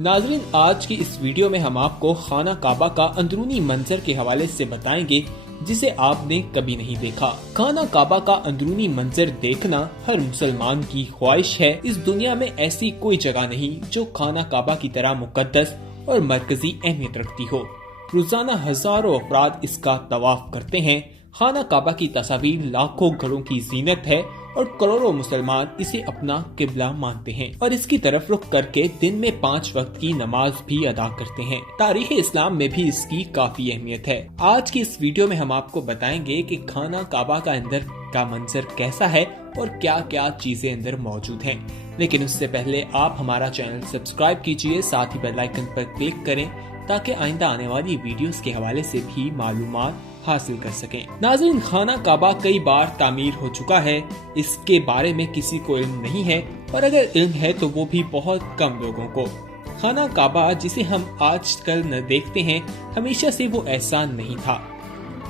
ناظرین، آج کی اس ویڈیو میں ہم آپ کو خانہ کعبہ کا اندرونی منظر کے حوالے سے بتائیں گے جسے آپ نے کبھی نہیں دیکھا۔ خانہ کعبہ کا اندرونی منظر دیکھنا ہر مسلمان کی خواہش ہے۔ اس دنیا میں ایسی کوئی جگہ نہیں جو خانہ کعبہ کی طرح مقدس اور مرکزی اہمیت رکھتی ہو۔ روزانہ ہزاروں افراد اس کا طواف کرتے ہیں۔ خانہ کعبہ کی تصاویر لاکھوں گھروں کی زینت ہے اور کروڑوں مسلمان اسے اپنا قبلہ مانتے ہیں اور اس کی طرف رخ کر کے دن میں 5 وقت کی نماز بھی ادا کرتے ہیں۔ تاریخ اسلام میں بھی اس کی کافی اہمیت ہے۔ آج کی اس ویڈیو میں ہم آپ کو بتائیں گے کہ خانہ کعبہ کا اندر کا منظر کیسا ہے اور کیا کیا چیزیں اندر موجود ہیں۔ لیکن اس سے پہلے آپ ہمارا چینل سبسکرائب کیجئے، ساتھ ہی بیل آئیکن پر کلک کریں تاکہ آئندہ آنے والی ویڈیوز کے حوالے سے بھی معلومات حاصل کر سکیں۔ ناظرین، خانہ کعبہ کئی بار تعمیر ہو چکا ہے، اس کے بارے میں کسی کو علم نہیں ہے، اور اگر علم ہے تو وہ بھی بہت کم لوگوں کو۔ خانہ کعبہ جسے ہم آج کل نہ دیکھتے ہیں، ہمیشہ سے وہ ایسا نہیں تھا۔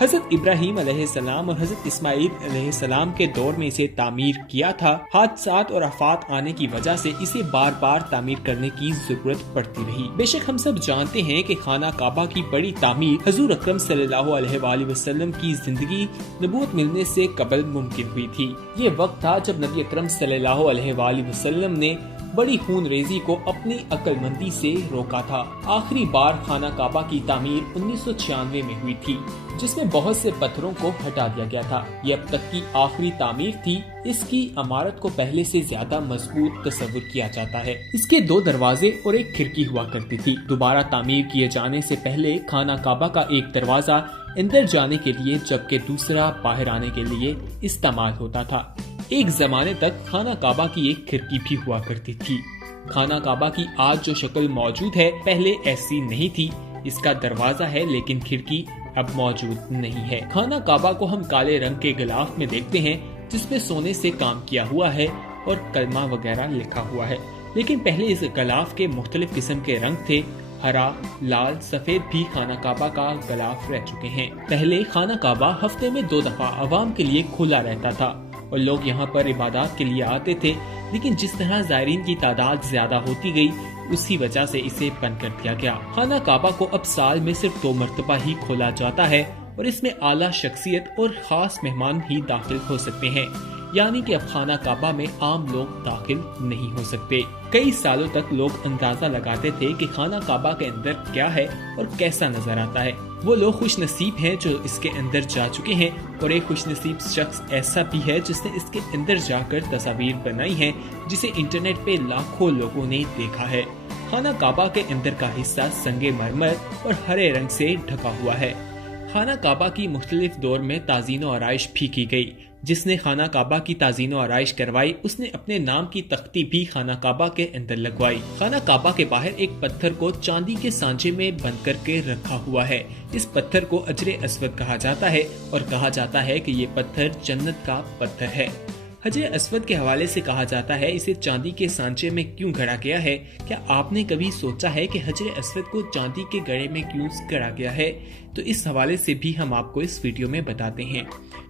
حضرت ابراہیم علیہ السلام اور حضرت اسماعیل علیہ السلام کے دور میں اسے تعمیر کیا تھا۔ حادثات اور آفات آنے کی وجہ سے اسے بار بار تعمیر کرنے کی ضرورت پڑتی رہی۔ بے شک ہم سب جانتے ہیں کہ خانہ کعبہ کی بڑی تعمیر حضور اکرم صلی اللہ علیہ وآلہ وسلم کی زندگی نبوت ملنے سے قبل ممکن ہوئی تھی۔ یہ وقت تھا جب نبی اکرم صلی اللہ علیہ وآلہ وسلم نے بڑی خون ریزی کو اپنی عقل مندی سے روکا تھا۔ آخری بار خانہ کعبہ کی تعمیر 1996 میں ہوئی تھی، جس میں بہت سے پتھروں کو ہٹا دیا گیا تھا۔ یہ اب تک کی آخری تعمیر تھی۔ اس کی عمارت کو پہلے سے زیادہ مضبوط تصور کیا جاتا ہے۔ اس کے 2 دروازے اور ایک کھڑکی ہوا کرتی تھی۔ دوبارہ تعمیر کیے جانے سے پہلے خانہ کعبہ کا ایک دروازہ اندر جانے کے لیے جبکہ دوسرا باہر آنے کے لیے استعمال ہوتا تھا۔ ایک زمانے تک خانہ کعبہ کی ایک کھڑکی بھی ہوا کرتی تھی۔ خانہ کعبہ کی آج جو شکل موجود ہے پہلے ایسی نہیں تھی۔ اس کا دروازہ ہے لیکن کھڑکی اب موجود نہیں ہے۔ خانہ کعبہ کو ہم کالے رنگ کے غلاف میں دیکھتے ہیں جس میں سونے سے کام کیا ہوا ہے اور کلمہ وغیرہ لکھا ہوا ہے، لیکن پہلے اس غلاف کے مختلف قسم کے رنگ تھے۔ ہرا، لال، سفید بھی خانہ کعبہ کا غلاف رہ چکے ہیں۔ پہلے خانہ کعبہ ہفتے میں 2 دفعہ عوام کے لیے کھلا رہتا تھا اور لوگ یہاں پر عبادات کے لیے آتے تھے، لیکن جس طرح زائرین کی تعداد زیادہ ہوتی گئی اسی وجہ سے اسے بند کر دیا گیا۔ خانہ کعبہ کو اب سال میں صرف 2 مرتبہ ہی کھولا جاتا ہے اور اس میں اعلیٰ شخصیت اور خاص مہمان ہی داخل ہو سکتے ہیں، یعنی کہ اب خانہ کعبہ میں عام لوگ داخل نہیں ہو سکتے۔ کئی سالوں تک لوگ اندازہ لگاتے تھے کہ خانہ کعبہ کے اندر کیا ہے اور کیسا نظر آتا ہے۔ وہ لوگ خوش نصیب ہیں جو اس کے اندر جا چکے ہیں، اور ایک خوش نصیب شخص ایسا بھی ہے جس نے اس کے اندر جا کر تصاویر بنائی ہیں جسے انٹرنیٹ پہ لاکھوں لوگوں نے دیکھا ہے۔ خانہ کعبہ کے اندر کا حصہ سنگ مرمر اور ہرے رنگ سے ڈھکا ہوا ہے۔ خانہ کعبہ کی مختلف دور میں تزئین و آرائش بھی کی گئی۔ جس نے خانہ کعبہ کی تزئین و آرائش کروائی اس نے اپنے نام کی تختی بھی خانہ کعبہ کے اندر لگوائی۔ خانہ کعبہ کے باہر ایک پتھر کو چاندی کے سانچے میں بند کر کے رکھا ہوا ہے۔ اس پتھر کو حجر اسود کہا جاتا ہے اور کہا جاتا ہے کہ یہ پتھر جنت کا پتھر ہے۔ حجر اسود کے حوالے سے کہا جاتا ہے اسے چاندی کے سانچے میں کیوں گڑا گیا ہے؟ کیا آپ نے کبھی سوچا ہے کہ حجر اسود کو چاندی کے گڑھے میں کیوں گڑا گیا ہے؟ تو اس حوالے سے بھی ہم آپ کو اس ویڈیو میں بتاتے ہیں۔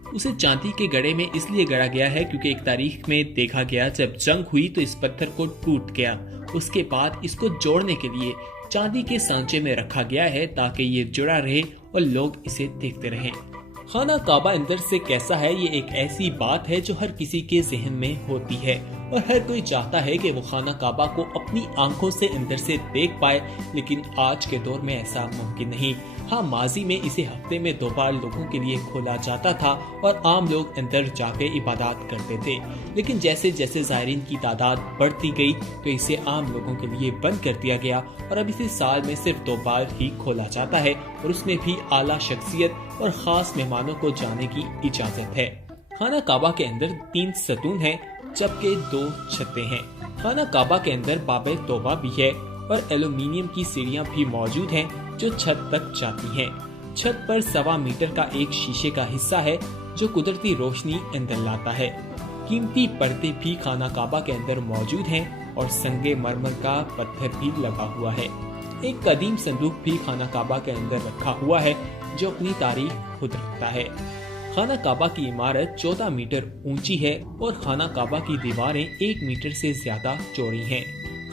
اسے چاندی کے گڑھے میں اس لیے گڑا گیا ہے کیونکہ ایک تاریخ میں دیکھا گیا جب جنگ ہوئی تو اس پتھر کو ٹوٹ گیا۔ اس کے بعد اس کو جوڑنے کے لیے چاندی کے سانچے میں رکھا گیا ہے تاکہ یہ جڑا رہے اور لوگ اسے دیکھتے رہیں۔ خانہ کعبہ اندر سے کیسا ہے، یہ ایک ایسی بات ہے جو ہر کسی کے ذہن میں ہوتی ہے اور ہر کوئی چاہتا ہے کہ وہ خانہ کعبہ کو اپنی آنکھوں سے اندر سے دیکھ پائے، لیکن آج کے دور میں ایسا ممکن نہیں۔ ہاں، ماضی میں اسے ہفتے میں 2 بار لوگوں کے لیے کھولا جاتا تھا اور عام لوگ اندر جا کے عبادات کرتے تھے، لیکن جیسے جیسے زائرین کی تعداد بڑھتی گئی تو اسے عام لوگوں کے لیے بند کر دیا گیا اور اب اسے سال میں صرف 2 بار ہی کھولا جاتا ہے اور اس میں بھی اعلیٰ شخصیت اور خاص مہمانوں کو جانے کی اجازت ہے۔ خانہ کعبہ کے اندر 3 ستون ہیں جبکہ 2 چھتیں ہیں۔ خانہ کعبہ کے اندر باب توبہ بھی ہے اور ایلومینیم کی سیڑھیاں بھی موجود ہیں جو چھت تک جاتی ہیں۔ چھت پر 1.25 میٹر کا ایک شیشے کا حصہ ہے جو قدرتی روشنی اندر لاتا ہے۔ قیمتی پردے بھی خانہ کعبہ کے اندر موجود ہیں اور سنگ مرمر کا پتھر بھی لگا ہوا ہے۔ ایک قدیم صندوق بھی خانہ کعبہ کے اندر رکھا ہوا ہے جو اپنی تاریخ خود رکھتا ہے۔ خانہ کعبہ کی عمارت 14 میٹر اونچی ہے اور خانہ کعبہ کی دیواریں 1 میٹر سے زیادہ چوڑی ہیں۔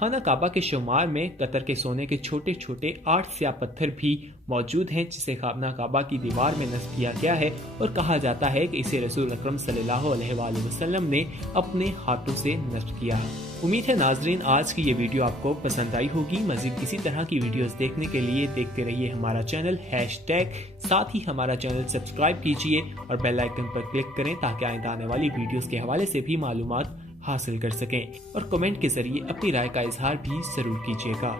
خانہ کعبہ کے شمار میں قطر کے سونے کے چھوٹے چھوٹے 8 سیاہ پتھر بھی موجود ہیں جسے خانہ کعبہ کی دیوار میں نصب کیا گیا ہے اور کہا جاتا ہے کہ اسے رسول اکرم صلی اللہ علیہ وآلہ وسلم نے اپنے ہاتھوں سے نصب کیا ہے۔ امید ہے ناظرین آج کی یہ ویڈیو آپ کو پسند آئی ہوگی۔ مزید اسی طرح کی ویڈیوز دیکھنے کے لیے دیکھتے رہیے ہمارا چینل ساتھ ہی ہمارا چینل سبسکرائب کیجئے اور بیل آئیکن پر کلک کریں تاکہ آئندہ آنے والی ویڈیوز کے حوالے سے بھی معلومات حاصل کر سکیں، اور کمنٹ کے ذریعے اپنی رائے کا اظہار بھی ضرور کیجیے گا۔